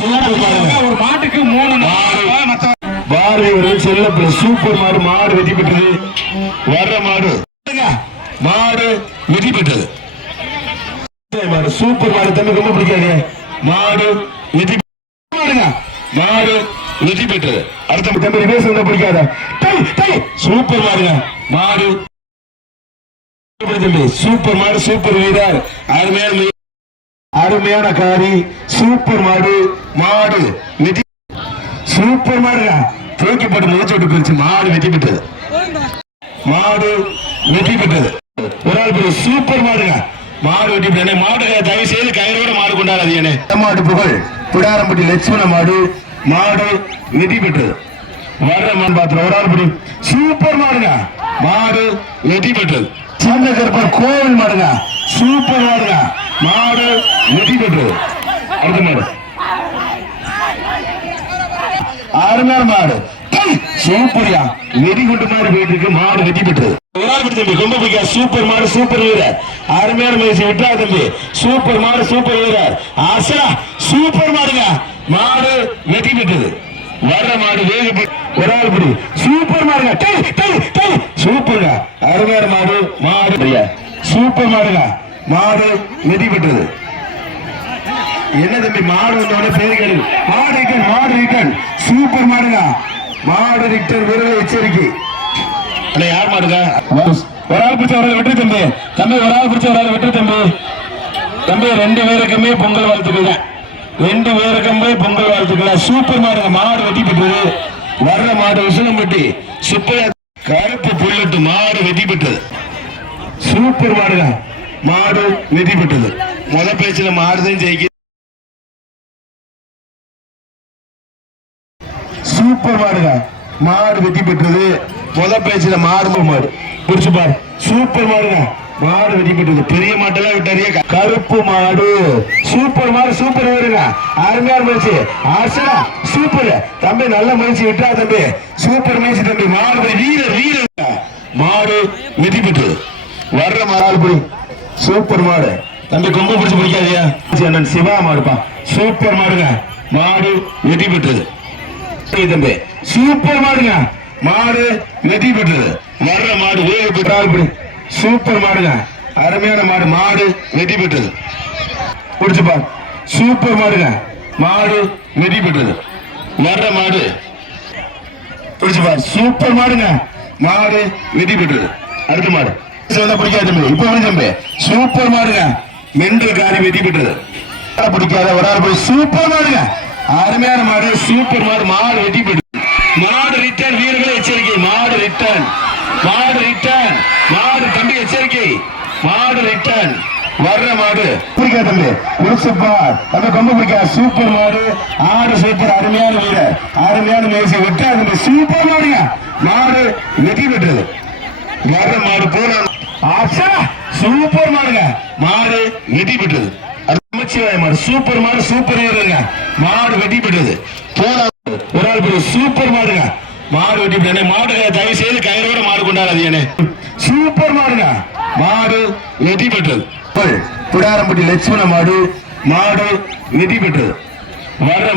ஒரு மாட்டுக்கு 3 செல்ல சூப்பர் மாடு. மாடு வெற்றி பெற்றது. வர்ற மாடு மாடு வெற்றி பெற்றது. மாடு சூப்பர் மாடு. தம்பி ரொம்ப பிடிக்காது. மாடு வெற்றி மாடுங்க. மாடு வெற்றி பெற்றது. அடுத்த தம்பி பேச பிடிக்காத. சூப்பர் மாடுங்க. மாடு சூப்பர் மாடு. சூப்பர் வீரர். அருமையான காரி. சூப்பர் மாடு. மாடு வெற்றி. சூப்பர் மாடுங்க. தூக்கி போட்டு முயற்சி விட்டு போயிடுச்சு. மாடு வெற்றி பெற்றது. மாடு வெற்றி பெற்றது. ஒரு ஆள் சூப்பர் மாடுங்க. மாடு வெற்றி பெற்ற மாடு தயவு செய்து கயிறோட மாடு கொண்டாடாதீங்க. மாடு புகழ் பிடாரம்பட்டி லட்சுமண மாடு. மாடு வெற்றி பெற்றது. வர்ற மான் பாத்திரம் ஒரு ஆள் படி. சூப்பர் மாடுங்க. மாடு வெற்றி பெற்றது. சின்ன கருப்பர் கோவில் மாடுங்க. சூப்பர் மாடுங்க. மாடு வெற்றி பெற்றது. அடுத்த மாடு அருமையான மாடு. சூப்பரியா வெடிகுண்டு மாடு போயிட்டு இருக்கு. மாடு வெற்றி பெற்றது. ரொம்ப பிடிக்க. சூப்பர் மாடு. சூப்பர் வீரர். அருமையான முயற்சி விட்டா தம்பி. சூப்பர் மாடு. சூப்பர் வீரர். ஆசா சூப்பர் மாடுங்க. மாடு வெற்றி பெற்றது. வர்ற மாடு வேக ஒரு ஆள் படி. சூப்பர் மாடுங்க. சூப்பருங்க. அருமையான மாடு. மாடு சூப்பர் மாடுங்க. மாடு வெற்றி பெற்றது. என்ன தம்பி மாடு வந்தோட பேரு கேளு. மாடு ரிட்டன். மாடு ரிட்டன். சூப்பர் மாடுங்க. மாடு ரிட்டன். விருது எச்சரிக்கை. யார் மாடுங்க? ஒரு ஆள் பிடிச்ச ஒரு வெற்றி தம்பி. தம்பி ஒரு ஆள் பிடிச்ச ஒரு ஆள் வெற்றி தம்பி. தம்பி 2 பேருக்குமே பொங்கல் வாழ்த்துக்கள். 2 பேருக்குமே பொங்கல் வாழ்த்துக்கள். சூப்பர் மாடுங்க. மாடு வெற்றி பெற்றது. வர்ற மாடு விசனம்பட்டி சுப்பையா கருப்பு புல்லட்டு. மாடு வெற்றி பெற்றது. சூப்பர் மாடுங்க. மாடு வெற்றி பெற்றது. முத பேச்சுல மாடுதான் ஜெயிக்க. சூப்பர் மாடுங்க. மாடு வெற்றி பெற்றது. முத பேச்சுல மாடு மாடு புடிச்சு பாரு. சூப்பர் மாடுங்க. மாடு வெற்றி பெற்றது. பெரிய மாட்டெல்லாம் விட்டாரியே. கருப்பு மாடு. சூப்பர் மாடு. சூப்பர் வீரங்க. அருமையான முயற்சி. ஆசா சூப்பர் தம்பி. நல்ல முயற்சி விட்டா தம்பி. சூப்பர் முயற்சி தம்பி. மாடு வீரர். வீரர். மாடு வெற்றி பெற்றது. வர்ற மாடு சூப்பர் மாடு. தம்பி கொம்பு பிடிச்சு பிடிக்காதியா. அண்ணன் சிவா மாடுப்பா. சூப்பர் மாடுங்க. மாடு வெற்றி பெற்றது. தம்பி சூப்பர் மாடுங்க. மாடு வெற்றி பெற்றது. வர்ற மாடு வேக பெற்றால் சூப்பர் மாடுங்க. அருமையான மாடு. மாடு வெற்றி பெற்றது. பிடிச்சுப்பா. சூப்பர் மாடுங்க. மாடு வெற்றி பெற்றது. வர்ற மாடு பிடிச்சுப்பா. சூப்பர் மாடுங்க. மாடு வெற்றி பெற்றது. அடுத்த மாடு பிடிக்காது. இப்ப தம்பி சூப்பர் மாடுங்க. மெண்டல் காரி வெற்றி பெற்றது. பிடிக்காத ஒரு ஆள் போய். சூப்பர் மாடுங்க. அருமையான மாடு. சூப்பர் மாடு. மாடு வெற்றி பெற்றது. மாடு ரிட்டர்ன். வீரர்களை எச்சரிக்கை. மாடு ரிட்டர்ன். மாடு ரிட்டர்ன். மாடு தம்பி எச்சரிக்கை. மாடு ரிட்டர்ன். வர்ற மாடு பிடிக்காத தம்பி. முடிச்சுப்பா தம்பி கொம்பு பிடிக்காது. சூப்பர் மாடு. ஆடு சூப்பர். அருமையான வீரர். அருமையான மேசி விட்டா தம்பி. சூப்பர் மாடுங்க. மாடு வெற்றி பெற்றது. வர்ற மாடு போன சூப்பர் மாடுங்க. மாடு வெற்றி பெற்றது. மாடு. சூப்பர் மாடு. சூப்பர் வீரருங்க. மாடு வெற்றி பெற்றது. போன ஒரு ஆள் சூப்பர் மாடுங்க. மாடு வெட்டி பெற்ற. மாடு தயவு செய்து கயிறோட மாடு கொண்டாடாதீங்க. சூப்பர் மாடுங்க. மாடு வெற்றி பெற்றது. பிடாரம்பட்டி லட்சுமண மாடு. மாடு வெற்றி பெற்றது. வர்ற